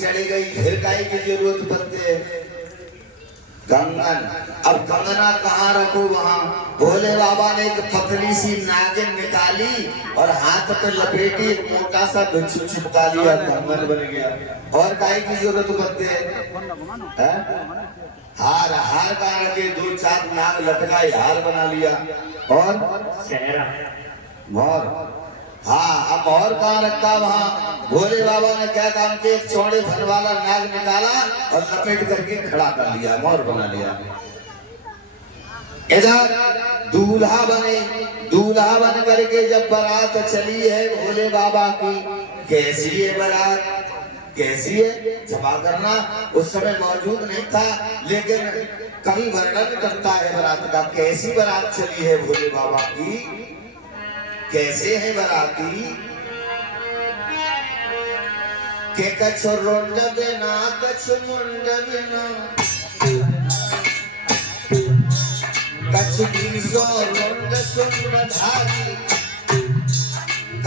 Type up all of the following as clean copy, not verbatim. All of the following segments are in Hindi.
चढ़ी गई, फिर काई की जरूरत पड़ती है कंगन। अब कंगना कहाँ रखो वहां। भोले बाबा ने एक पतली सी नागिन निकाली और हाथ पे लपेटी एक मोटा सा भिक्षु चिपका लिया, कंगन बन गया। और काई की जरूरत पड़ती है? हार हार का रखे, 2-4 नाग लटकाए हार बना लिया। और मोर, हाँ अब मोर कहाँ रखा वहां। भोले बाबा ने क्या काम किया, एक चौड़े फन वाला नाग निकाला और लपेट करके खड़ा कर लिया, मोर बना लिया। इधर दूल्हा बने, दूल्हा बन करके जब बारात चली है भोले बाबा की, कैसी है बारात, कैसी है जमा करना उस समय मौजूद नहीं था, लेकिन कभी वर्णन करता है बारात का। कैसी बारात चली है भोले बाबा की, कैसे है बाराती के कछु रोंड बिना कछु मुंड बिना कछु बीसो रोंड सुंड धारी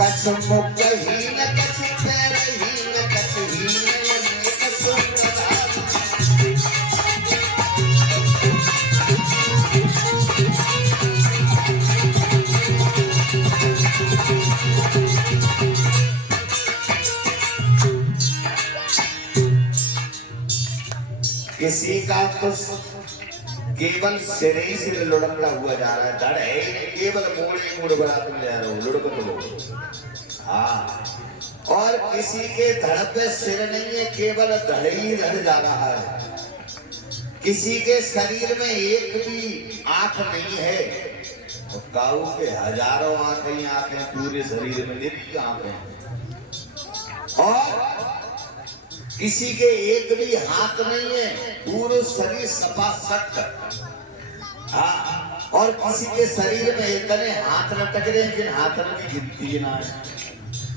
कछु मुखहीन कछु पैरहीन कछु हीन कछु धारी। किसी का तो केवल सिर ही सिर लुढ़कता हुआ जा रहा है, धड़ है केवल मोड़े मोड़ बारात में जा रहा हूँ लुढ़क लो। हाँ, और किसी के धड़ पे सिर नहीं है, केवल धड़ ही धड़ जा रहा है। किसी के शरीर में एक भी आंख नहीं है, तो काऊ के हजारों आंखें ही आंखें, पूरे शरीर में नित्य आंखें। और किसी के एक भी हाथ नहीं है, पूरा शरीर सपा सख्त। हाँ, और किसी के शरीर में इतने हाथ लटक रहे हैं, जिन हाथों की गिनती ना है,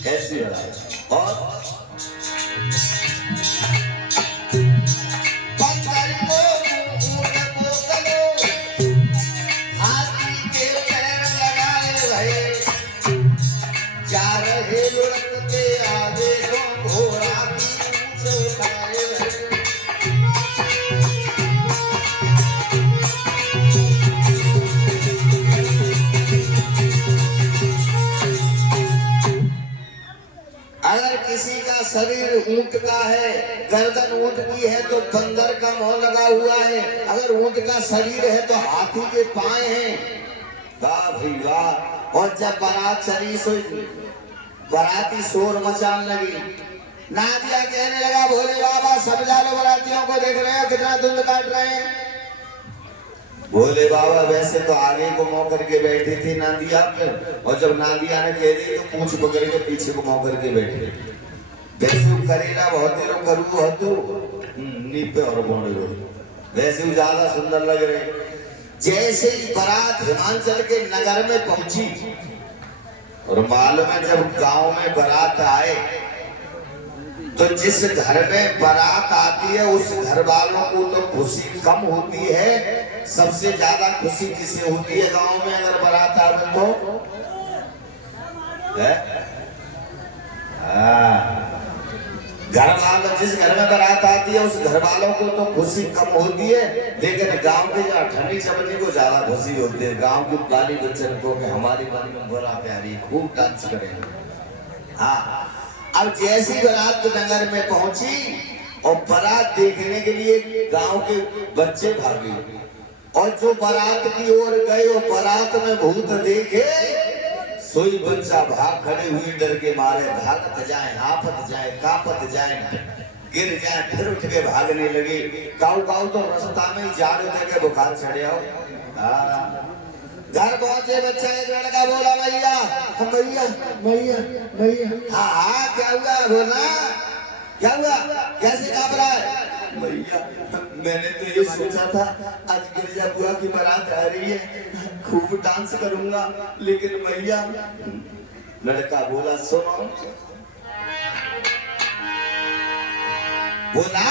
ऐसी हो रहा है। और हाथी के पैर लगाए भये, जा रहे लुढ़कते आगे को घोड़ा किसी का शरीर ऊंट का है, गर्दन ऊंट की है तो बंदर का मुंह लगा हुआ है। अगर ऊंट का शरीर है तो हाथी के पांव हैं। वाह भाई वाह। और जब बारात चली सो बाराती शोर मचाने लगी, नादिया कहने लगा भोले बाबा समझा लो बारातियों को, देख रहे हो कितना धुंध काट रहे हैं। भोले बाबा वैसे तो आगे को मुंह करके बैठी थी नादिया पे, और जब नादिया ने कह दी तो पूंछ पकड़ के पीछे को मुंह करके बैठे। वैसे करीना बहुत देरों करू हतु नीपे और बोले वैसे ज्यादा सुंदर लग रहे। जैसे ही बारात हिमाचल के नगर में पहुंची, और मालूम है जब गांव में बारात आए तो जिस घर में बारात आती है उस घर वालों को तो खुशी कम होती है, सबसे ज्यादा खुशी किसे होती है गांव में अगर बारात आती तो है? घर वालों, जिस घर में बारात आती है उस घर वालों को तो खुशी कम होती है, लेकिन गांव के जो ठंडी चमड़ी को ज्यादा खुशी होती है। गांव की बाली बच्चन को कि हमारी बाली में बड़ा प्यारी खूब डांस करेंगे। हाँ, अब जैसी बारात नगर में पहुंची और बारात देखने के लिए गांव के बच्चे भागे, और जो बारात की ओर गए वो बारात में भूत देखे, सोई बच्चा भाग खड़े हुए डर के मारे, भागत जाए, हाफत जाए, कापत जाए, गिर जाए, फिर उठ के भागने लगे। काऊ काऊ तो रास्ता में ही जाड़ उतर बुखार चढ़े आओ। घर पहुंचे बच्चा, एक लड़का बोला मैया मैया मैया मैया। हाँ हाँ क्या हुआ, बोला क्या हुआ, कैसे कांप रहा है? मैया मैंने तो ये सोचा था आज गिरजा बुआ की बारात आ रही है, खूब डांस करूंगा, लेकिन मैया। लड़का बोला सुनो, बोला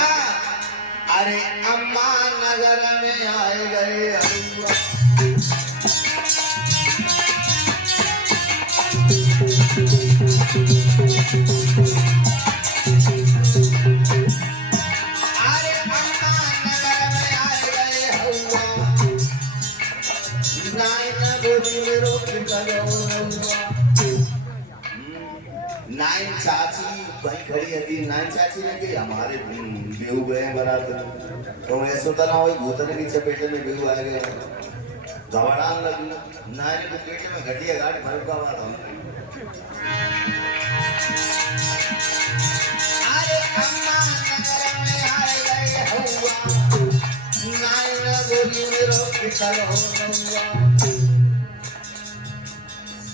अरे अम्मा नगर में आए गए अम्मा। नाइन चाची भाई खड़ी हती, नाइन चाची ने के हमारे बेहू गए बारात तो ऐसा तो ना हो भूतने की चपेटे में बेहू आ गए घबराने लगी। नाइन के पेट में घटिया गाड़ी भर का बात हम अरे अम्मा नगर में आए गए हुआ नाइन गोली में रोक के चलो हुआ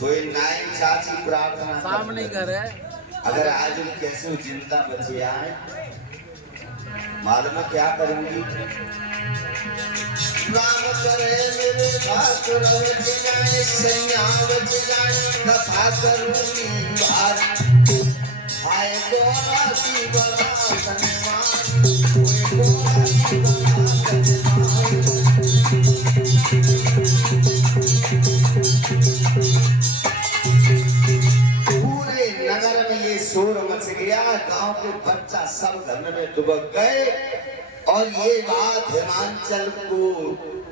कोई नाइन चाची प्रार्थना सामने कर है। अगर आज हम कैसे जिंदा बचे आए मालूम है क्या करूंगी राम करे मेरे ठाकुर बच जाए सैया बच जाए कथा करूंगी बार आए गोरा की बड़ा सन्मान कोई गोरा की बड़ा सन्मान नगर में ये शोर मच गया, गांव के बच्चा सब घर में दुबक गए और ये बात हिमांचल को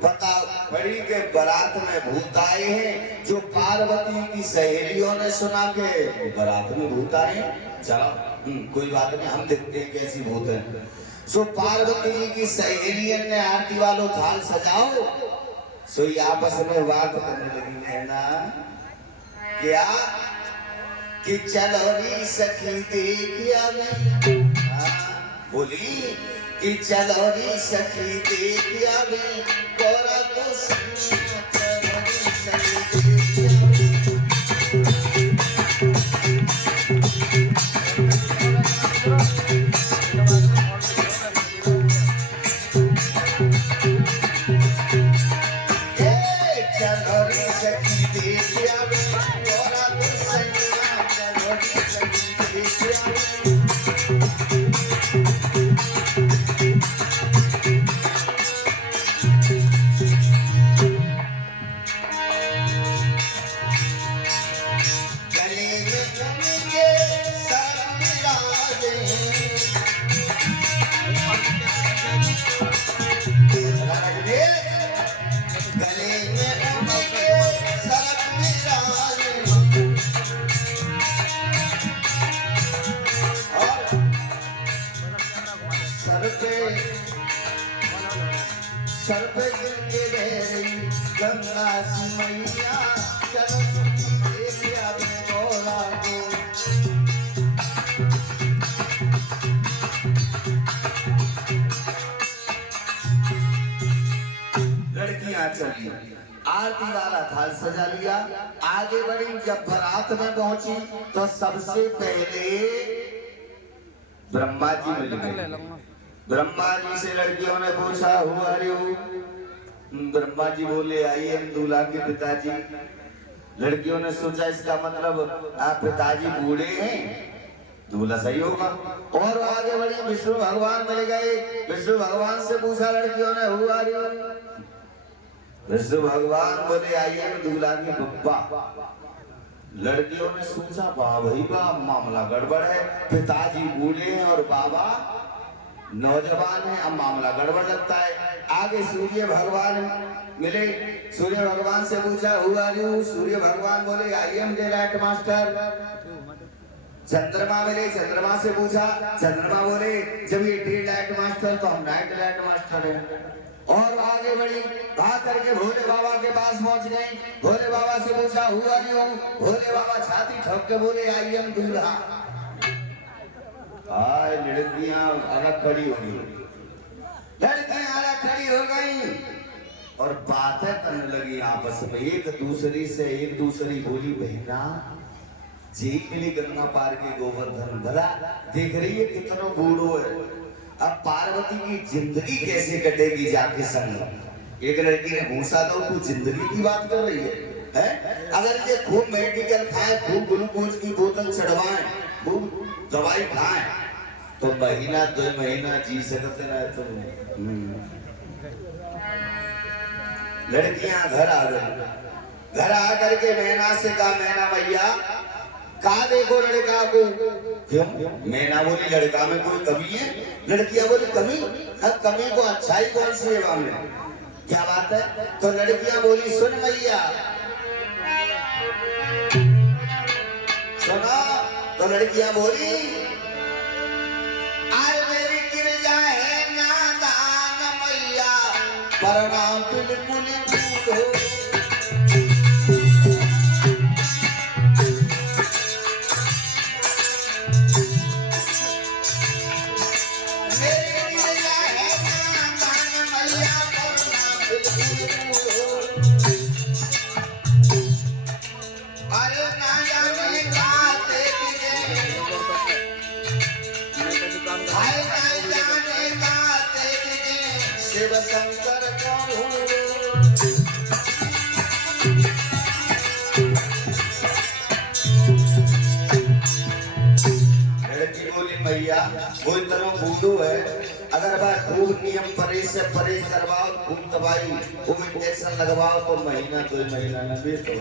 पता पड़ी कि बारात में भूत आए हैं। जो पार्वती की सहेलियों ने सुना के बारात में भूत आए चलो कोई बात नहीं हम देखते हैं कैसी भूत है। सो पार्वती जी की सहेलियों ने आरती वालों थाल सजाओ सो ये आपस में बात करने लगी है ना क्या कि चलो री सखी देखिया मैं बोली कि चलो री सखी देखिया मैं गोरा को चलो री सखी देखिया चलो री सखी देखिया मैं गोरा को सर पे गिर के बह रही गंगा सी मैया चलो देखिया मैं गोरा को लड़कियां चली आरती वाला थाल सजा लिया आगे बढ़ी। जब बारात में पहुंची तो सबसे पहले ब्रह्मा जी मिल गए। ब्रह्मा जी से लड़कियों ने पूछा हुआ रे ब्रह्मा जी बोले आई हम दूल्हा के पिताजी। लड़कियों ने सोचा इसका मतलब आप पिताजी बूढ़े हैं दूल्हा सही होगा। और आगे बढ़ी विष्णु भगवान मिल गए। विष्णु भगवान से पूछा लड़कियों ने हुआ रे विष्णु भगवान बोले आइए दूल्हा के पप्पा। लड़कियों ने सोचा वाह भाई वाह मामला गड़बड़ है पिताजी बूढ़े हैं और बाबा नौजवान है अब मामला गड़बड़ लगता है। आगे सूर्य भगवान मिले। सूर्य भगवान से पूछा हुआ सूर्य भगवान बोले I am day light master. चंद्रमा मिले चंद्रमा से पूछा चंद्रमा बोले जब ये डे लाइट मास्टर तो हम नाइट लाइट मास्टर है। और आगे बढ़ी भाग करके भोले बाबा के पास पहुंच गए। भोले बाबा से पूछा हुआ भोले बाबा छाती ठोक के बोले आई एम दूल्हा। आए लड़कियां अलग खड़ी हो गई। लड़कियां अलग खड़ी हो गई और बातें करने लगी आपस में एक दूसरी से। एक दूसरी बोली बहना जी के लिए गंगा पार के गोवर्धन भला देख रही है कितना बूढ़ो है। अब पार्वती की जिंदगी कैसे कटेगी जाके संग। एक लड़की ने पूछा तो तू जिंदगी की बात कर रही है? अगर ये खूब मेडिकल खाए खूब ग्लूकोज की बोतल चढ़वाएं खूब दवाई खाएं तो महीना 2 महीना जी सकते ना। तो लड़कियां घर आ गई। घर आकर के मैना से कहा मैना भैया कहा देखो लड़का को। क्यों? मैना बोली लड़का में कोई कमी है? लड़कियां बोली कमी? कमी को अच्छाई कौन सी है में क्या बात है? तो लड़कियां बोली सुन भैया सुना। तो लड़कियां बोली, आज मेरी गिरजा है नादान मैया, प्रणाम बिल्कुल बूढ़ो। शिव शंकर लड़की बोली मैया वो इतना बूढ़ो है, अगर बार खूब नियम परहेज से परहेज करवाओ, खूब दवाई खूब इंजेक्शन लगवाओ तो महीना 2 महीना में भी तो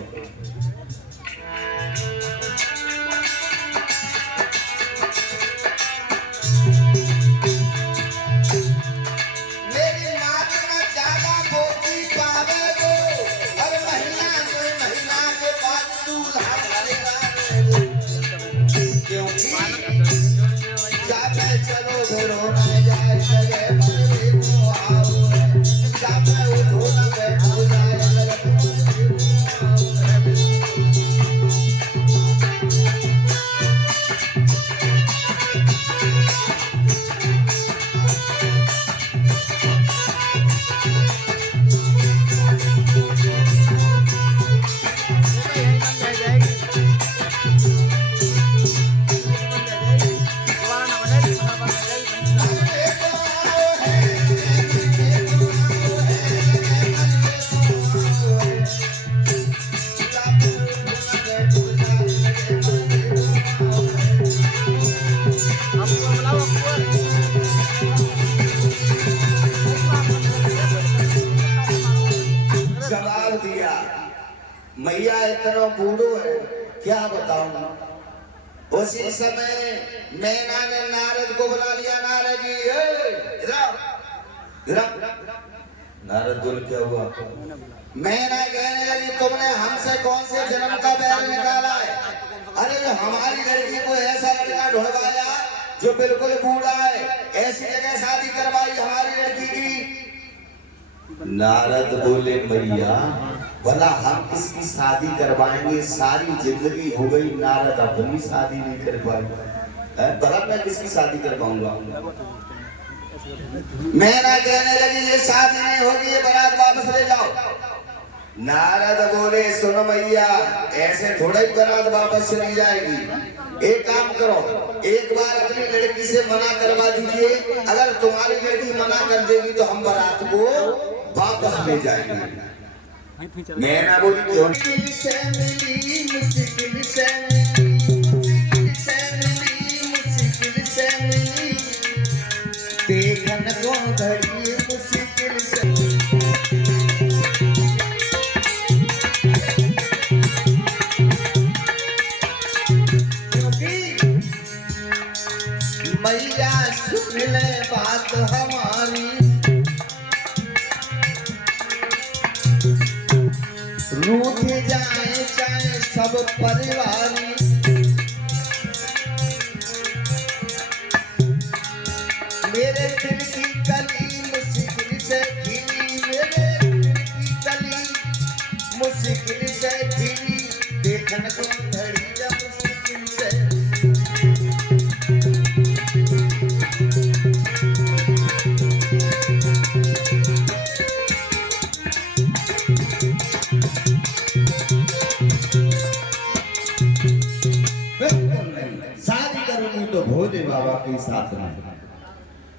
मैया इतना बूढ़ो है क्या बताऊं। उसी समय मैना ने नारद को बुला लिया, नारद जी इधर। नारद बोल क्या हुआ? मैना कहने लगी तुमने हमसे कौन से जन्म का बैर निकाला है? अरे हमारी लड़की को ऐसा लड़का ढूंढवाया जो बिल्कुल बूढ़ा है, ऐसी जगह शादी करवाई हमारी लड़की की। नारद बोले मैया भला हम किसकी शादी करवाएंगे, सारी जिंदगी हो गई नारद अपनी शादी नहीं कर पाए, भला मैं किसकी शादी करवाऊंगा। मैना कहने लगी ये शादी नहीं होगी, ये बारात वापस ले जाओ। नारद बोले सुनो मैया ऐसे थोड़ा ही बारात वापस चली जाएगी, एक काम करो एक बार अपनी लड़की से मना करवा दीजिए, अगर तुम्हारी लड़की मना कर देगी तो हम बारात को वापस ले जाएंगे। मैना बोली क्यों? मुश्किल से मिली देखन को घड़ी मुश्किल से। मैया सुन ले बात हमारी, रूठ जाए चाहे सब परिवारी, मेरे दिल की कली मुश्किल से खिली, मेरे दिल की कली मुश्किल से खिली, देखन को घड़ी मुश्किल से। शादी करूंगी तो भोले बाबा के साथ में।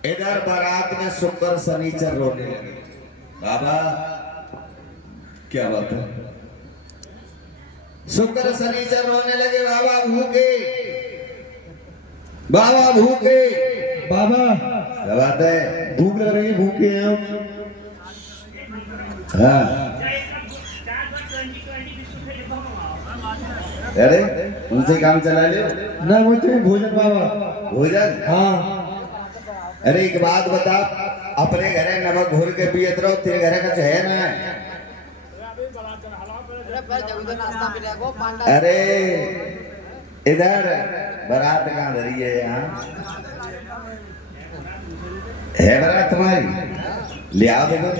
इधर बारात में शुक्र शनिचर रोने लगे। बाबा क्या बात है? शुक्र शनिचर रोने लगे, बाबा भूखे, बाबा भूखे। बाबा क्या बात है? भूख लग रही, भूखे हैं हम। हाँ अरे उनसे काम चला ले ना, मुझे भोजन बाबा। भोजन? हाँ। अरे एक बात बता, अपने घरे नमक घोल के पियत रहो, तेरे घरे कुछ है ना? अरे इधर बारात कहाँ धरी है यहाँ? है बारात तुम्हारी? ले आओ देखो।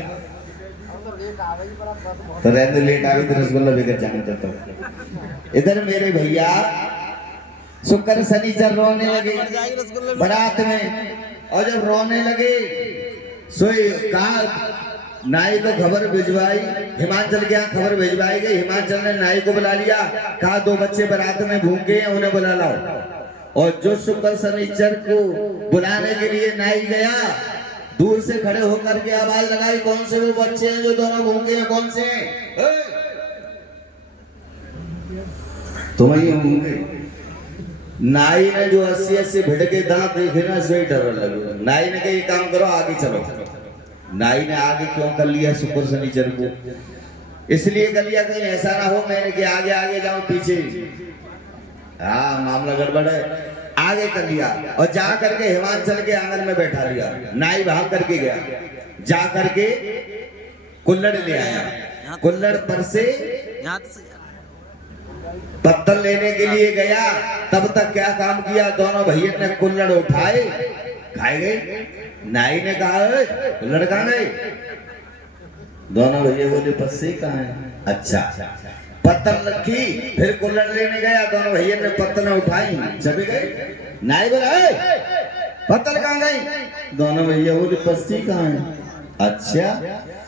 तो रहने लेट आवी तो रसगुल्ला लेकर जाना चाहता हूँ। इधर मेरे भैया शुक्र शनिचर रोने लगे बारात में, और जब रोने लगे सोई कहा नाई को खबर भिजवाई, हिमाचल के यहाँ खबर भिजवाई गई। हिमाचल ने नाई को बुला लिया, कहा 2 बच्चे बारात में भूखे हैं, उन्हें बुला लाओ। और जो शुक्र शनिचर को बुलाने के लिए नाई गया, दूर से खड़े होकर के आवाज लगाई, कौन से वो बच्चे हैं जो दोनों भूखे हैं? कौन से हैं? तुम ही होंगे। नाई ने जो 80 भिड़ के दांत देखे ना, सही डर लगे। नाई ने कहा ये काम करो, आगे चलो। नाई ने आगे क्यों कर लिया शुक्र शनिचर को? इसलिए कर लिया कहीं ऐसा ना हो मैंने कि आगे आगे जाऊं पीछे। हाँ मामला गड़बड़ है। आगे कर लिया और जा करके हिमाचल के आंगन में बैठा लिया। नाई भाग करके गया, जा करके कुल्हड़ ले आया। कुल्हड़ पर से पत्थर लेने के लिए गया। तब तक क्या काम किया, दोनों भैया ने कुल्हड़ उठाए, खाए गए। नाई ने कहा कुल्हड़ कहाँ गए? दोनों भैया बोले पत्ते कहाँ है? अच्छा, पत्थर रखी, फिर कुल्हड़ लेने गया। दोनों भैया ने पत्थर उठाई, चले गए। नाई बोला पत्थर कहाँ गई? दोनों भैया बोले पत्ती कहाँ है? अच्छा,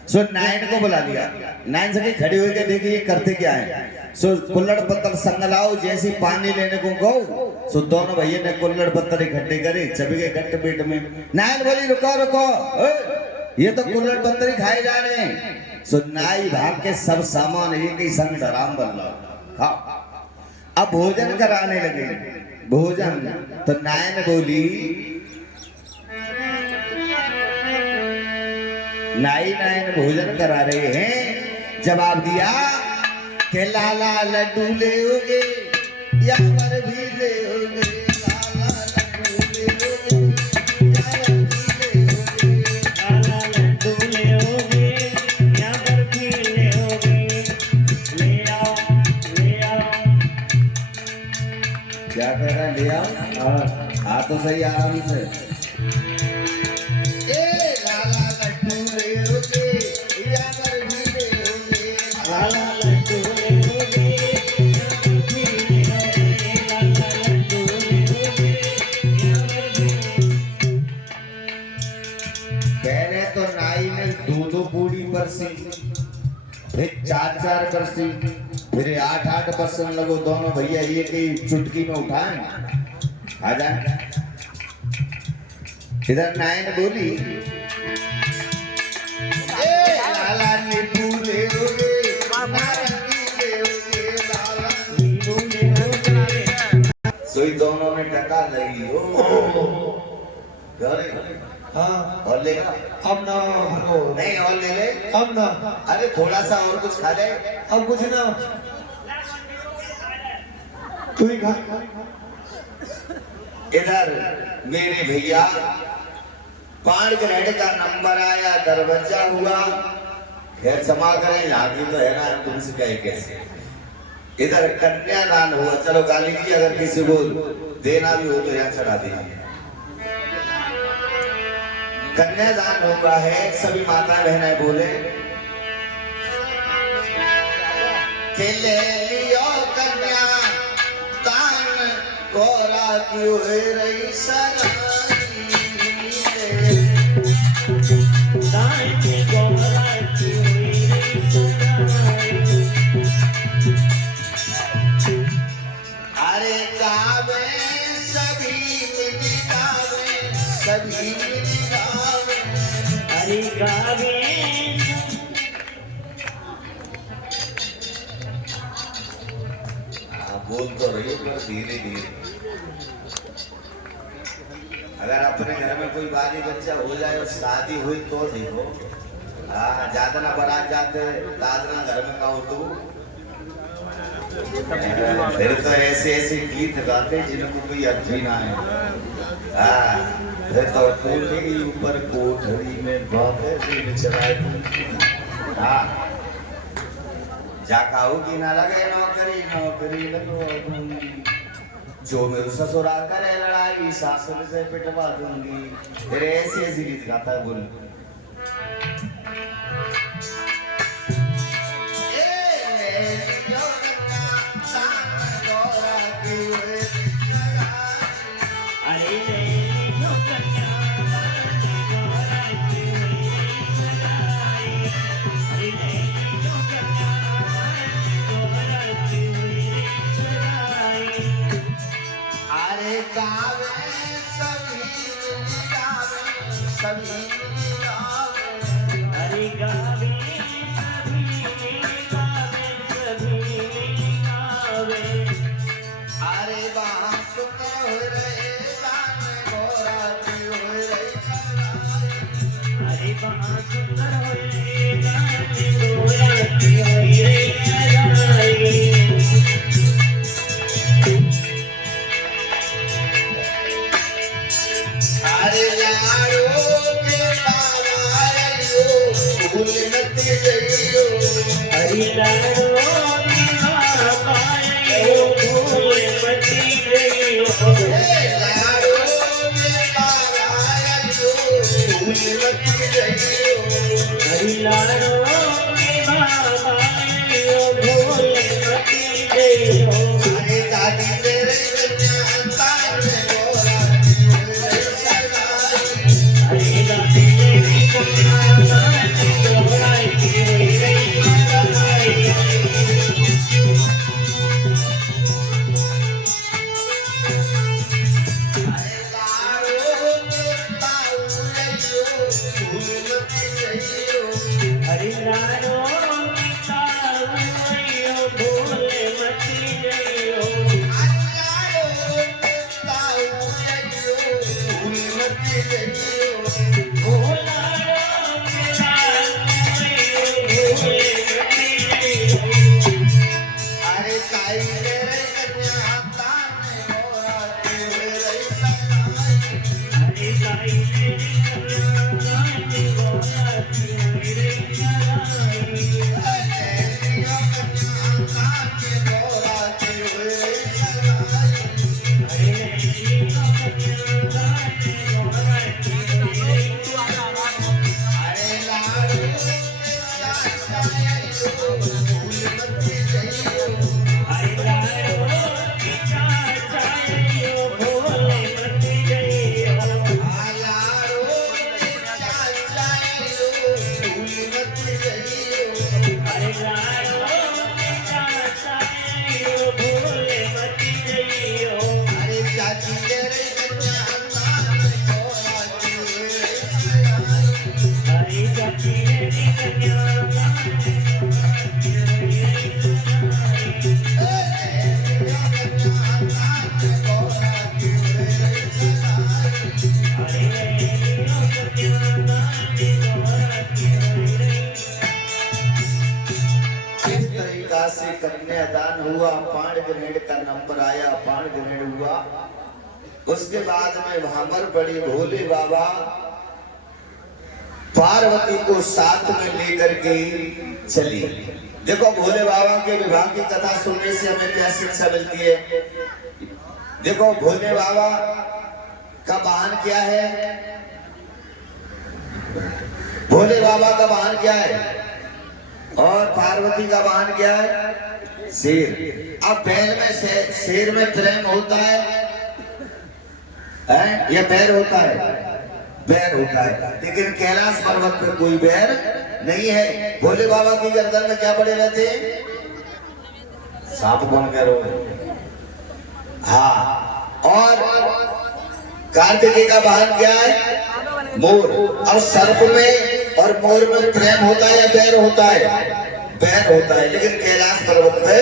सो नाइन को बुला लिया। नाइन से खड़ी हुई के देखिए करते क्या है। सो कुल्हड़ पत्थर संग लाओ, जैसी पानी लेने को गो, सो दोनों भैया ने कुल्हड़ पत्थर इकट्ठे करे, चबी के गट्ट पेट में। नाइन बोली रुको रुको, ये तो कुल्हड़ पत्थर ही खाए जा रहे हैं। सो नाई भाग के सब सामान एक ही संग धराम बन लो। अब भोजन कराने लगे। भोजन तो नाइन बोली, नाइन भोजन करा रहे हैं। जवाब दिया के लाला लड्डू ले होगे या पर भी ले होगे, लाला लड्डू ले होगे या पर भी ले होगे, लाला लड्डू ले होगे या पर भी ले होगे, ले आओ ले आओ। क्या कह रहा है? ले आओ। हाँ तो सही आराम से। फिर 4 करसी, फिर 8 पर्सन लगो। दोनों भैया एक ही चुटकी में उठाए आ जाए। इधर नाइन बोली लाला नींबू ले होगे, नारंगी ले होगे, लाला नींबू ले होगे। सोई दोनों में टका लगी हो। हाँ और लेगा? अब ना नहीं और ले ले। अब ना, अरे थोड़ा सा और कुछ खा ले। अब कुछ ना, तू ही खा। इधर मेरे भैया 5 ग्रेड का नंबर आया, दरवाजा हुआ। खैर क्षमा करें, यहाँ की तो है ना, तुमसे कहे कैसे। इधर कन्यादान हुआ। चलो गाली की अगर किसी को देना भी हो तो यहाँ चढ़ा दीजिए। कन्यादान हुआ है। सभी माता बहनें बोले के ले लियो कन्या दान, कोरा की हुई रही सगाई, दान की कोरा की हुई रही सगाई। अरे गावे सभी मिली गावे, सभी मिली गावे, हरि गावे। बोल तो रही है पर धीरे धीरे। अगर अपने घर में कोई बाली बच्चा हो जाए और शादी हुई तो देखो। हाँ ज्यादा ना बारात जाते, दादरा घर में का हो तो फिर तो ऐसे ऐसे गीत गाते जिनको कोई अर्थ ही ना है। हाँ फिर तो कोठरी ऊपर कोठरी में बाबे दिन चलाए। हाँ जा खाओ कि ना लगे नौकरी, नौकरी लगो। जो मेरे ससुरा करे लड़ाई सासुर से पिटवा दूंगी। तेरे ऐसे ऐसी गीत गाता है बोल। कन्यादान हुआ, 5 ग्रेड का नंबर आया, 5 ग्रेड हुआ। उसके बाद में भामर बड़ी भोले बाबा पार्वती को साथ में लेकर के चली। देखो भोले बाबा के विवाह की कथा सुनने से हमें क्या शिक्षा मिलती है। देखो भोले बाबा का वाहन क्या है, भोले बाबा का वाहन क्या है और पार्वती का वाहन क्या है, शेर। अब बैल में शेर में प्रेम होता है या बैर होता है, बैर होता है। लेकिन कैलाश पर्वत पे कोई बैर नहीं है। भोले बाबा की गर्दन में क्या पड़े रहते हैं, सांप कौन कह रहे हो, हाँ। और कार्तिकेय का वाहन क्या है, मोर। और सर्प में और मोर में प्रेम होता है या बैर होता है, बैर होता है। लेकिन कैलाश पर्वत पे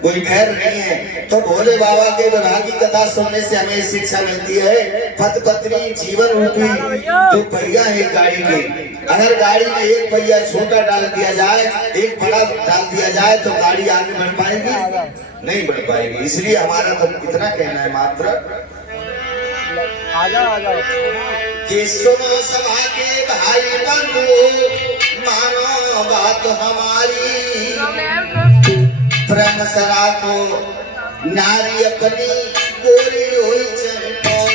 कोई बैर नहीं है। तो भोले बाबा के विवाह की कथा सुनने से हमें शिक्षा मिलती है, पति पत्नी जीवन रूपी जो पहिया है गाड़ी में, अगर गाड़ी में एक पहिया छोटा डाल दिया जाए, एक बड़ा डाल दिया जाए तो गाड़ी आगे बढ़ पाएगी, नहीं बढ़ पाएगी। इसलिए हमारा तो इतना कहना है मात्र कि सुनो सभा के भाई बंधु, मानो बात हमारी, प्रेम सरा को नारी अपनी गोरी होई चाहे कौन।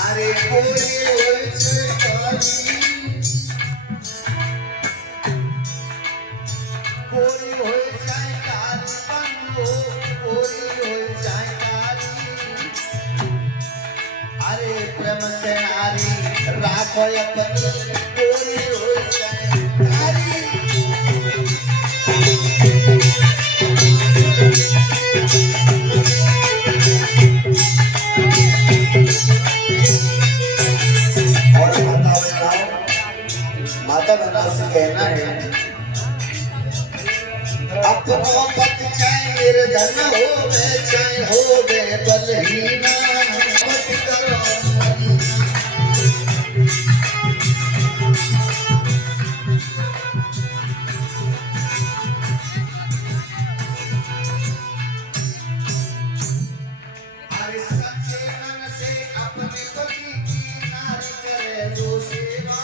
अरे गोरी होई चाहे काली, गोरी होई चाहे काली बंधु, गोरी होई चाहे काली। अरे प्रेम से नारी राखो अपनी, गोरी होई चाहे काली। और माता बहना से कहना है, अपनो पति चाहे निर्धन हो वे चाहे हो वे बलहीना, मत करो मरीना। अरे सच्चे मन से अपने पति की नारी करे जो सेवा।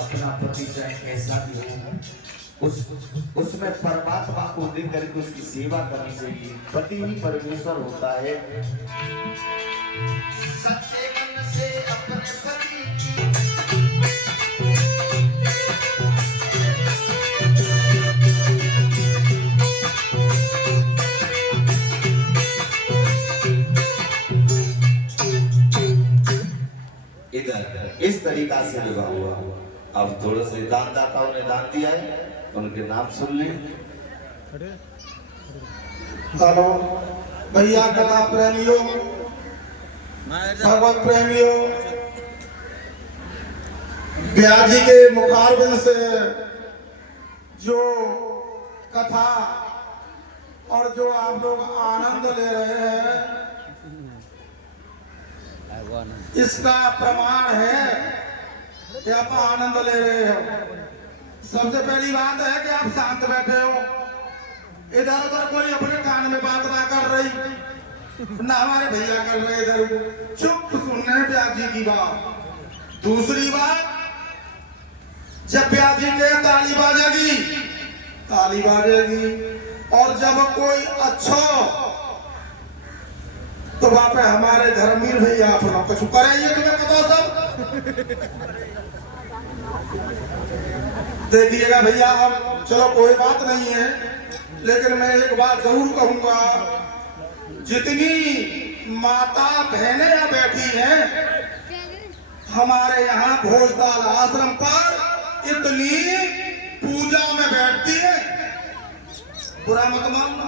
अपना पति चाहे कैसा भी हो, उसमें परमात्मा को देख करके उसकी सेवा करनी चाहिए। पति ही परमेश्वर होता है। सच्चे मन से अपने पति इधर इस तरीका से विवाह हुआ। अब थोड़ा से दानदाताओं ने दान दिया है, उनके नाम सुन लें। हेलो भैया, कथा प्रेमियों, भगवत प्रेमियों, ब्याजी के मुखारबिंद से जो कथा और जो आप लोग आनंद ले रहे हैं, इसका प्रमाण है कि आप आनंद ले रहे हो। सबसे पहली बात है कि आप शांत बैठे हो, इधर उधर कोई अपने कान में बात ना कर रही, ना हमारे भैया कर रहे इधर, चुप सुन रहे ब्याजी की बात। दूसरी बात, जब ब्याजी के ताली बाजेगी, ताली बाजेगी, और जब कोई अच्छा तो वहां पे हमारे धर्मवीर भैया अपना कुछ करेंगे, तुम्हें पता सब। देखिएगा भैया, अब चलो कोई बात नहीं है, लेकिन मैं एक बात जरूर कहूंगा, जितनी माता बहनें यहाँ बैठी हैं हमारे यहाँ भोजदाल आश्रम पर, इतनी पूजा में बैठती है, बुरा मत मानना,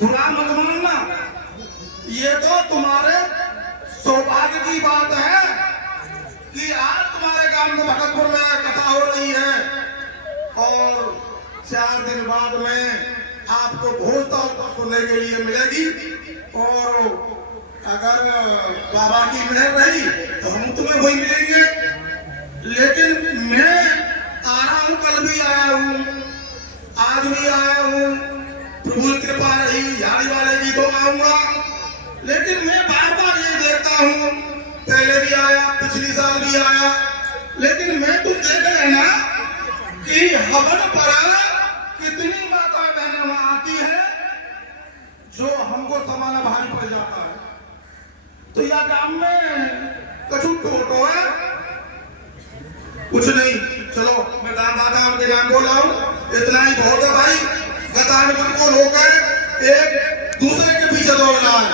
बुरा मत मानना। ये तो तुम्हारे सौभाग्य की बात है कि आज तुम्हारे गांव में भगतपुर में कथा हो रही है, और 4 दिन बाद में आपको भोजताल सुनने के लिए मिलेगी। और अगर बाबा की मेहर रही तो हम तुम्हें वही मिलेंगे। लेकिन मैं आ रहा हूँ, कल भी आया हूँ, आज भी आया हूँ, प्रभु की कृपा रही, झाड़ी वाले की तो आऊंगा। लेकिन मैं बार बार ये देखता हूँ, पहले भी आया, पिछली साल भी आया, लेकिन मैं तुम देख रहे ना कि हवन पर कितनी माता बहनें वहां आती है, जो हमको संभालना भारी पड़ जाता है। तो यह गांव में कछु फोटो है, कुछ नहीं। चलो मैं दादा उनके नाम बोला हूँ, इतना ही बहुत है भाई। गतानुगत को रोके एक दूसरे के पीछे दौड़ रहा है,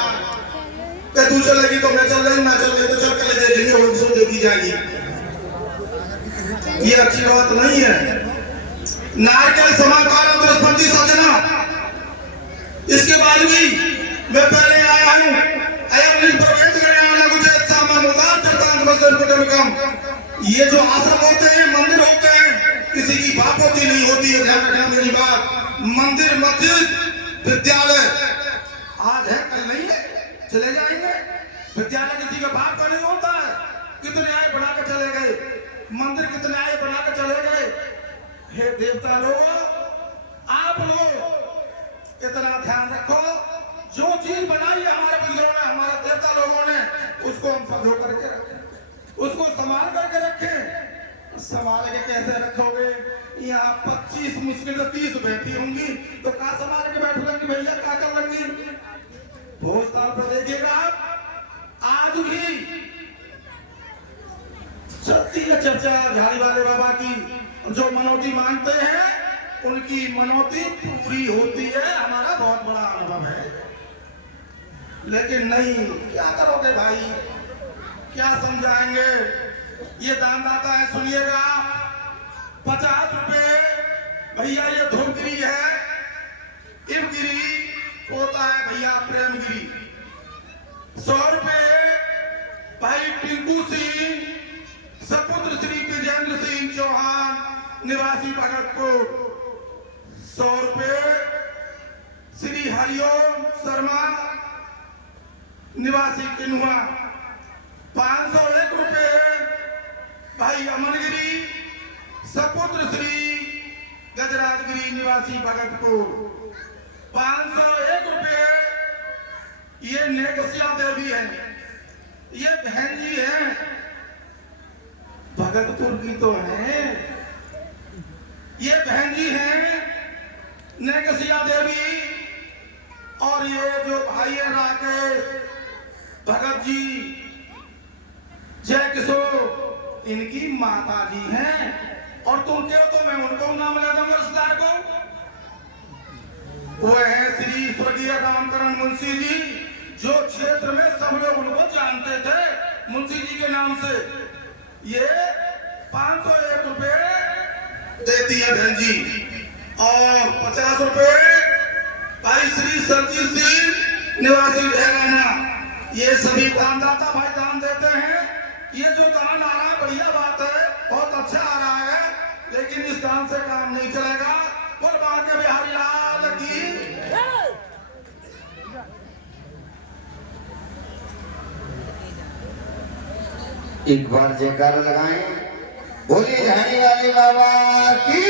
तू चलेगी तो मैं चल रही, मैं चल रही तो चल कर देखेंगे, वो देखी जाएगी। ये अच्छी बात नहीं है। नारकेल समाकार बृहस्पति सजना, इसके बाद भी मैं पहले आया हूँ, ये जो आश्रम होते हैं, मंदिर होते हैं, किसी की बाप होती नहीं होती है, ध्यान रखना मेरी बात। मंदिर, मस्जिद, विद्यालय आज है कल नहीं है, चले जाएंगे। विद्यालय किसी का बाप का नहीं होता है। कितने आए बना के चले गए, मंदिर कितने आए बना के चले गए। हे देवता लोग, आप लोग इतना ध्यान रखो जो चीज बनाई है हमारे बुजुर्गों ने, हमारे देवता लोगों ने, उसको हम संजो करके रखें, उसको संभाल करके रखें। संभाल के कैसे रखोगे? यहाँ 25 मुश्किल से 30 बैठी होंगी तो कहा संभाल के बैठ लेंगी भैया, क्या कर लेंगी? बहुत साल पर देखिएगा आप, आज भी चलती है चर्चा झाड़ी वाले बाबा की, जो मनौती मांगते हैं उनकी मनौती पूरी होती है, हमारा बहुत बड़ा अनुभव है। लेकिन नहीं, क्या करोगे भाई, क्या समझाएंगे? ये दानदाता है, सुनिएगा, 50 रुपए भैया ये धूपगिरी है, इवगिरी होता है भैया प्रेमगिरी, 100 रुपए भाई टिंकू सिंह सपुत्र श्री विजेंद्र सिंह चौहान निवासी भगतपुर, 100 रुपए श्री हरिओम शर्मा निवासी किन्हुआ, 501 रुपए भाई अमनगिरी सपुत्र श्री गजराजगिरी निवासी भगतपुर, 501 रुपए ये नेकसिया देवी है, ये बहन जी है, भगतपुर की तो है, ये बहन जी हैं नेकसिया देवी। और ये जो भाई है राकेश भगत जी जय किशोर, इनकी माता जी हैं। और तुम क्या, तो मैं उनको नाम लगा दूंगा रिश्तेदार को, वो है श्री स्वर्गीय रामकरण मुंशी जी, जो क्षेत्र में सब लोग उनको जानते थे मुंशी जी के नाम से। ये 501 रुपए देती है बहन जी, और 50 रुपए भाई श्री संजीव सिंह निवासी जयगाना, ये सभी दानदाता भाई दान देते हैं। ये जो दान आ रहा है बढ़िया बात है, बहुत अच्छा आ रहा है, लेकिन इस दान से काम नहीं चलेगा। बोल बांके बिहारी लाल की। एक बार जयकारा लगाएं, बोलिए झाड़ी वाले बाबा की।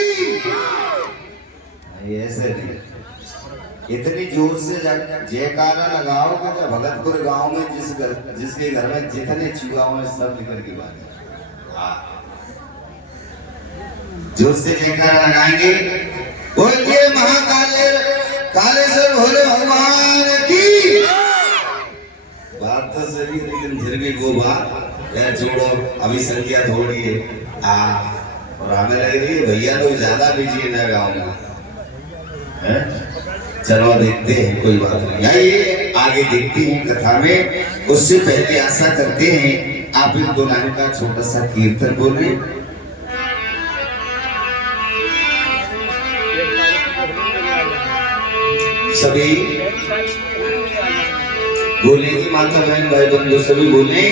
ऐसे नहीं, इतनी जोर से जयकारा लगाओ कि जब भगतपुर गांव में जिसके घर में जितने चूहा में सब निकल के बात। जोर से जयकारा लगाएंगे, बोलिए कालेश्वर भोले भगवान की। बात तो सही, लेकिन फिर भी वो बात यार छोड़ो, अभी संख्या थोड़ी है। और हमें लग रही है भैया तो ज्यादा बिजी है ना गाँव में। चलो देखते हैं, कोई बात नहीं, आइए आगे देखते हैं कथा में। उससे पहले आशा करते हैं आप इन दो लाइन का छोटा सा कीर्तन बोले। सभी बोले कि माता बहन भाई बंधु सभी बोले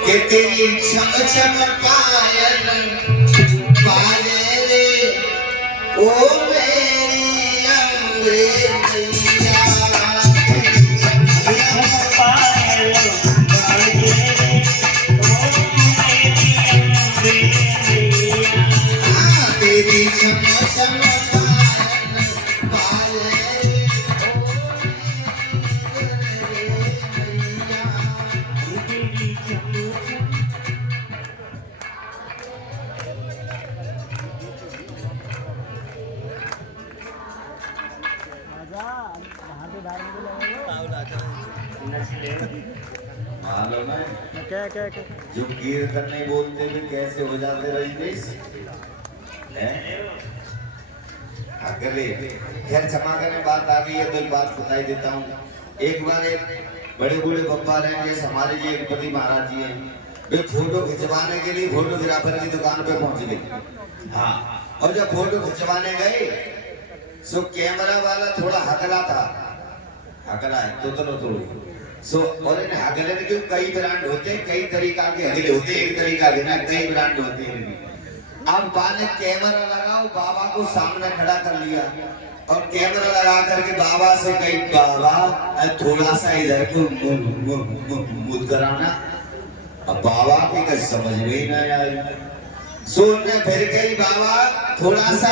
कि तेरी क्षम क्षम पायल पाले रे ओ मेरी अमृतिया। तेरी क्षम क्षम मालूम है क्या जो कीर्तन नहीं बोलते भी कैसे हो जाते रजनीश अगले। खैर क्षमा करें, बात आ गई है तो एक बात बताई देता हूँ। एक बार एक बड़े बूढ़े बप्पा रहे, जैसे हमारे जी एक पति महाराज जी हैं, वे फोटो खिंचवाने के लिए फोटोग्राफर की दुकान पे पहुंच गए। हाँ, और जब फोटो खिंचवाने गए तो कैमरा वाला थोड़ा हकला था, हकला है तो सो और इन हगले के कई ब्रांड होते हैं, कई तरीका के हगले होते हैं, एक तरीका के ना कई ब्रांड होते हैं। अब बाने कैमरा लगाओ, बाबा को सामने खड़ा कर लिया और कैमरा लगा करके बाबा से कही, बाबा थोड़ा सा इधर को मुद कराना। अब बाबा की कुछ समझ में ही नहीं आई। सुन फिर कही, बाबा थोड़ा सा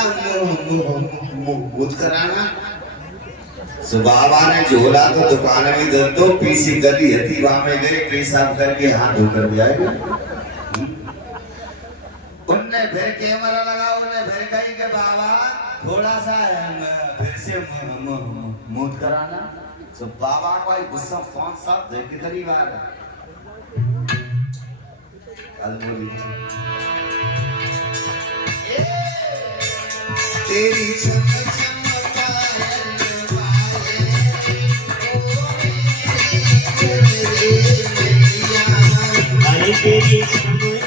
मुद कराना। सो बाबा ने झोला तो दुकान में दे दो, पीछे गली हती वहां में गए, पेशाब करके हाथ धोकर भी आए। उनने फिर कैमरा लगा, उनने फिर कही कि बाबा थोड़ा सा फिर से मूत कराना। तो बाबा को आई गुस्सा, 5-7 कितनी बार बोली तेरी आई तेरी